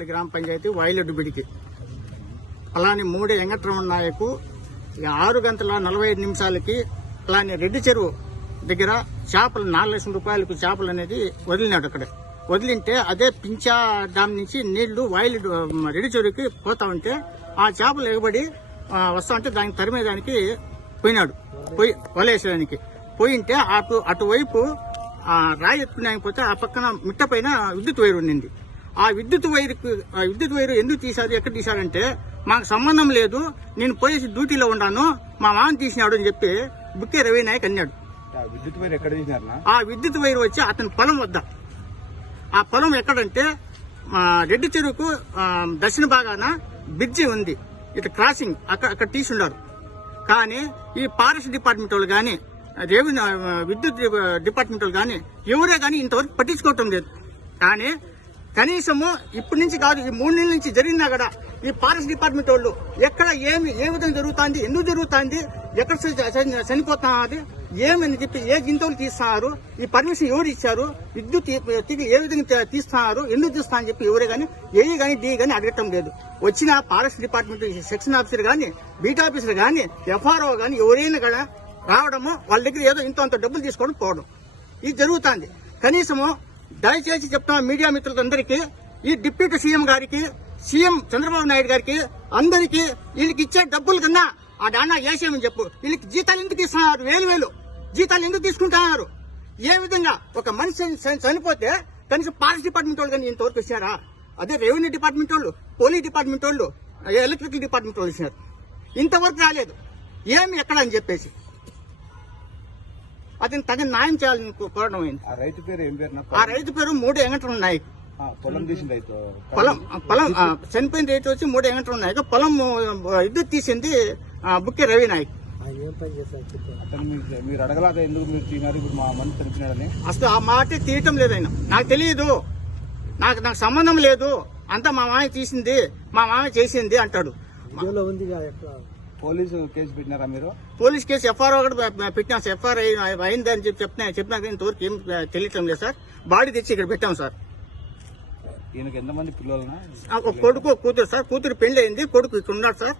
తాడేపల్లి గ్రామ పంచాయతీ వాయిలడ్డు బిడికి అలానే మూడు వెంకట్రమణ నాయకు ఆరు గంటల నలభై ఐదు నిమిషాలకి అలానే రెడ్డి చెరువు దగ్గర చేపలు నాలుగు లక్షల రూపాయలకు చేపలు అనేది వదిలినాడు అక్కడ. వదిలింటే అదే పించా డామ్ నుంచి నీళ్ళు వాయిల్ రెడ్డి చెరువుకి పోతా ఉంటే ఆ చేపలు ఎగబడి వస్తా ఉంటే దానికి తరిమేదానికి పోయినాడు. పోయి వలేసేదానికి పోయింటే అటు అటువైపు రాయి ఎత్తుకునే పోతే ఆ పక్కన మిట్ట పైన విద్యుత్ వైర్ ఉండింది. ఆ విద్యుత్ వైర్ ఆ విద్యుత్ వైర్ ఎందుకు తీశారు ఎక్కడ తీశారంటే మాకు సంబంధం లేదు నేను పోయేసి డ్యూటీలో ఉన్నాను మా మామ తీసినాడు అని చెప్పి బుక్కే రవి నాయక్ అన్నాడు. ఆ విద్యుత్ వైర్ ఎక్కడ తీసినారనా? ఆ విద్యుత్ వైర్ వచ్చి అతని పొలం వద్ద. ఆ పొలం ఎక్కడంటే రెడ్డి చెరువుకు దక్షిణ భాగాన బ్రిడ్జి ఉంది. ఇటు క్రాసింగ్ అక్కడ అక్కడ తీసుండారు. కానీ ఈ ఫారెస్ట్ డిపార్ట్మెంట్ వాళ్ళు కానీ రెవెన్యూ విద్యుత్ డిపార్ట్మెంట్ వాళ్ళు కానీ ఎవరే కానీ ఇంతవరకు పట్టించుకోవటం లేదు. కానీ కనీసము ఇప్పటి నుంచి కాదు ఈ మూడు నెలల నుంచి జరిగినా కూడా ఈ ఫారెస్ట్ డిపార్ట్మెంట్ వాళ్ళు ఎక్కడ ఏమి ఏ విధంగా జరుగుతుంది ఎందుకు జరుగుతుంది ఎక్కడ చనిపోతున్నది ఏమని చెప్పి ఏ గింతలు తీస్తున్నారు ఈ పర్మిషన్ ఎవరు ఇచ్చారు విద్యుత్ తీ- ఏ విధంగా తీస్తున్నారు ఎందుకు తీస్తా అని చెప్పి ఎవరే కానీ ఏ కానీ డి కానీ అడగటం లేదు. వచ్చిన ఫారెస్ట్ డిపార్ట్మెంట్ సెక్షన్ ఆఫీసర్ కానీ బీట్ ఆఫీసర్ కానీ ఎఫ్ఆర్ఓ కానీ ఎవరైనా కూడా రావడము వాళ్ళ దగ్గర ఏదో ఇంత అంత డబ్బులు తీసుకోవడం పోవడం. ఇది జరుగుతుంది. కనీసము దయచేసి చెప్తున్నా మీడియా మిత్రులందరికీ ఈ డిప్యూటీ సీఎం గారికి సీఎం చంద్రబాబు నాయుడు గారికి అందరికీ వీళ్ళకి ఇచ్చే డబ్బులు కన్నా ఆ దానా వేసేయమని చెప్పు. వీళ్ళకి జీతాలు ఎందుకు తీసుకున్నారు వేలు వేలు. జీతాలు ఎందుకు తీసుకుంటున్నారు? ఏ విధంగా ఒక మనిషి చనిపోతే కనీసం పాలసీ డిపార్ట్మెంట్ వాళ్ళు కానీ ఇంతవరకు ఇచ్చారా అదే రెవెన్యూ డిపార్ట్మెంట్ వాళ్ళు పోలీస్ డిపార్ట్మెంట్ వాళ్ళు ఎలక్ట్రికల్ డిపార్ట్మెంట్ వాళ్ళు ఇచ్చినారు ఇంతవరకు రాలేదు. ఏమి ఎక్కడ అని చెప్పేసి. అతను తగిన న్యాయం చేయాలని కోరడం అయింది ఆ రైతు పేరు ఏం పేరు ఆ రైతు పేరు మూడు వెంకటరమణ నాయక్ పొలం రైతు. పొలం పొలం చనిపోయిన రైతు వచ్చి మూడు వెంకటరమణ నాయక్ పొలం విద్యుత్ తీసింది బుక్కే రవి నాయక్ అతను మీరు మీరు అడగలాక ఎందుకు మీరు తీసినారు ఇప్పుడు మా మనిషి చనిపోయినాడని అసలు ఆ మాట తీయటం లేదు ఆయన. నాకు తెలియదు. నాకు నాకు సంబంధం లేదు. అంతా మా మామయ్య తీసింది మా మామయ్య చేసింది అంటాడు. పోలీసు కేసు పెట్టినారా మీరు? పోలీస్ కేసు ఎఫ్ఆర్ఓ కూడా పె- పెట్టాం సార్. ఎఫ్ఐఆర్ అయిందని చెప్పి చెప్తున్నా చెప్పినా కానీ ఇంతవరకు ఏం తెలియటం లేదు సార్. బాడీ తెచ్చి ఇక్కడ పెట్టాం సార్. ఈయనకి ఎంతమంది పిల్లలనా? ఒక కొడుకు కూతురు సార్. కూతురు పెళ్ళి అయింది కొడుకు ఇక్కడ ఉన్నాడు సార్.